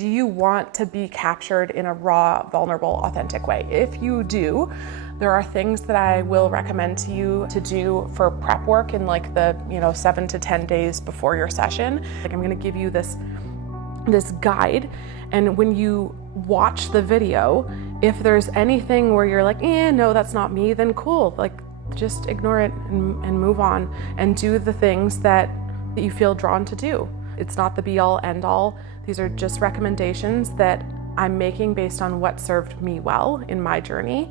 Do you want to be captured in a raw, vulnerable, authentic way? If you do, there are things that I will recommend to you to do for prep work in like the 7 to 10 days before your session. Like, I'm gonna give you this guide, and when you watch the video, if there's anything where you're like, no, that's not me, then cool, like just ignore it and move on and do the things that you feel drawn to do. It's not the be all end all. These are just recommendations that I'm making based on what served me well in my journey.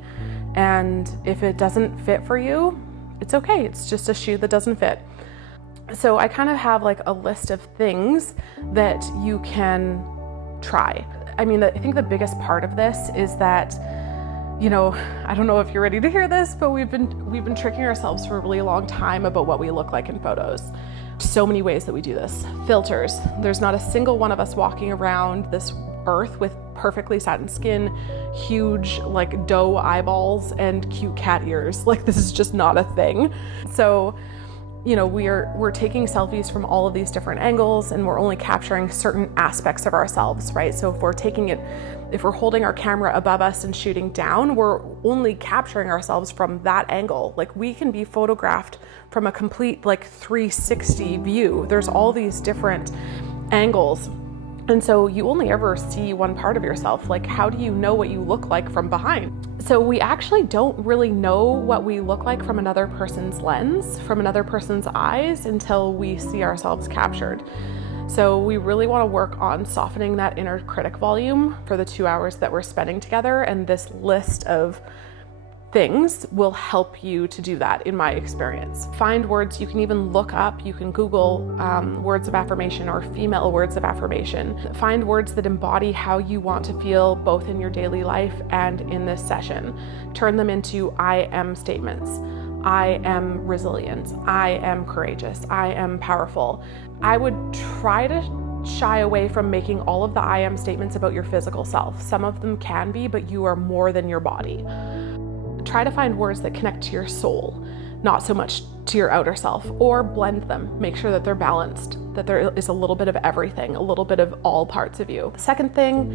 And if it doesn't fit for you, it's okay. It's just a shoe that doesn't fit. So I kind of have like a list of things that you can try. I mean, I think the biggest part of this is that, I don't know if you're ready to hear this, but we've been tricking ourselves for a really long time about what we look like in photos. So many ways that we do this. Filters. There's not a single one of us walking around this earth with perfectly satin skin, huge like doe eyeballs, and cute cat ears. Like, this is just not a thing. So, we're taking selfies from all of these different angles, and we're only capturing certain aspects of ourselves, right? So if we're holding our camera above us and shooting down, we're only capturing ourselves from that angle. Like, we can be photographed from a complete like 360 view. There's all these different angles. And so you only ever see one part of yourself. Like, how do you know what you look like from behind? So we actually don't really know what we look like from another person's lens, from another person's eyes, until we see ourselves captured. So we really want to work on softening that inner critic volume for the 2 hours that we're spending together. And this list of things will help you to do that, in my experience. Find words. You can even look up, you can Google words of affirmation or female words of affirmation. Find words that embody how you want to feel both in your daily life and in this session. Turn them into I am statements. I am resilient. I am courageous. I am powerful. I would try to shy away from making all of the I am statements about your physical self. Some of them can be, but you are more than your body. Try to find words that connect to your soul, not so much to your outer self, or blend them. Make sure that they're balanced, that there is a little bit of everything, a little bit of all parts of you. The second thing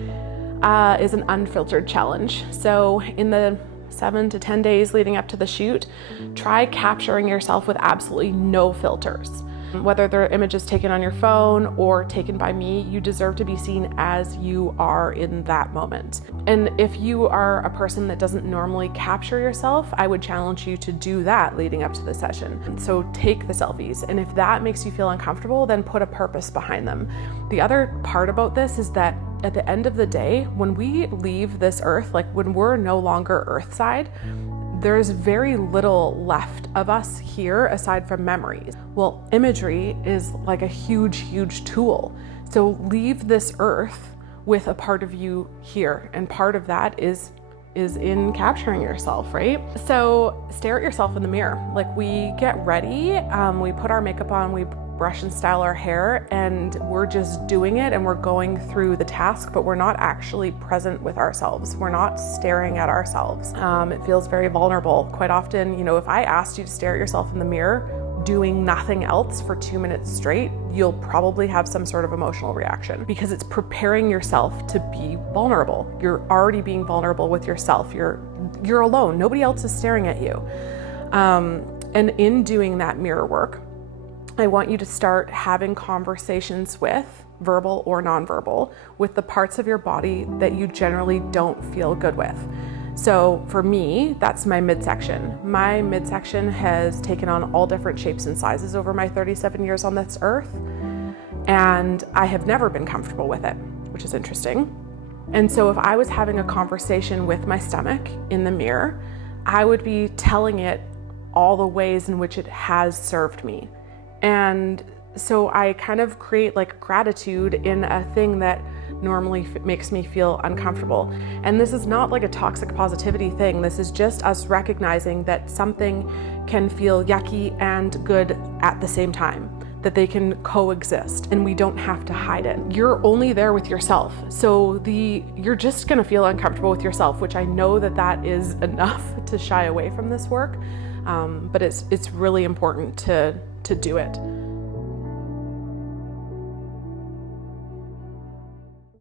is an unfiltered challenge. So in the 7 to 10 days leading up to the shoot, try capturing yourself with absolutely no filters. Whether they're images taken on your phone or taken by me, you deserve to be seen as you are in that moment. And if you are a person that doesn't normally capture yourself, I would challenge you to do that leading up to the session. So take the selfies, and if that makes you feel uncomfortable, then put a purpose behind them. The other part about this is that at the end of the day, when we leave this earth, like when we're no longer earthside, there's very little left of us here aside from memories. Well, imagery is like a huge, huge tool. So leave this earth with a part of you here, and part of that is in capturing yourself, right? So stare at yourself in the mirror. Like, we get ready, we put our makeup on, we brush and style our hair, and we're just doing it, and we're going through the task, but we're not actually present with ourselves. We're not staring at ourselves. It feels very vulnerable. Quite often, if I asked you to stare at yourself in the mirror, doing nothing else for 2 minutes straight, you'll probably have some sort of emotional reaction, because it's preparing yourself to be vulnerable. You're already being vulnerable with yourself. You're alone. Nobody else is staring at you. And in doing that mirror work, I want you to start having conversations with, verbal or nonverbal, with the parts of your body that you generally don't feel good with. So for me, that's my midsection. My midsection has taken on all different shapes and sizes over my 37 years on this earth, and I have never been comfortable with it, which is interesting. And so if I was having a conversation with my stomach in the mirror, I would be telling it all the ways in which it has served me. And so I kind of create like gratitude in a thing that normally makes me feel uncomfortable. And this is not like a toxic positivity thing. This is just us recognizing that something can feel yucky and good at the same time, that they can coexist, and we don't have to hide it. You're only there with yourself. So you're just gonna feel uncomfortable with yourself, which I know that is enough to shy away from this work. But it's really important to do it.